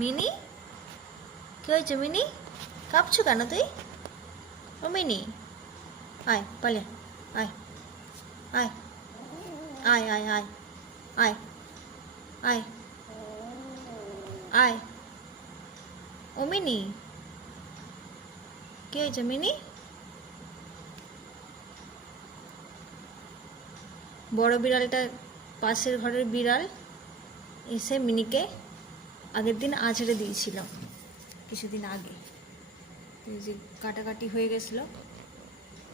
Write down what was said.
Mini, কি হয়েছে mini? কাঁপছো কেন তুই? ও মিনি, আয় পালে, আয় আয় আয় আয় আয় আয় আয় আয়। ও মিনি, কি হয়েছে মিনি? বড় বিড়ালটা, পাশের ঘরের বিড়াল, এসে মিনিকে আগের দিন আঁচড়ে দিয়েছিল, কিছুদিন আগে। এই যে কাটাকাটি হয়ে গেছিলো,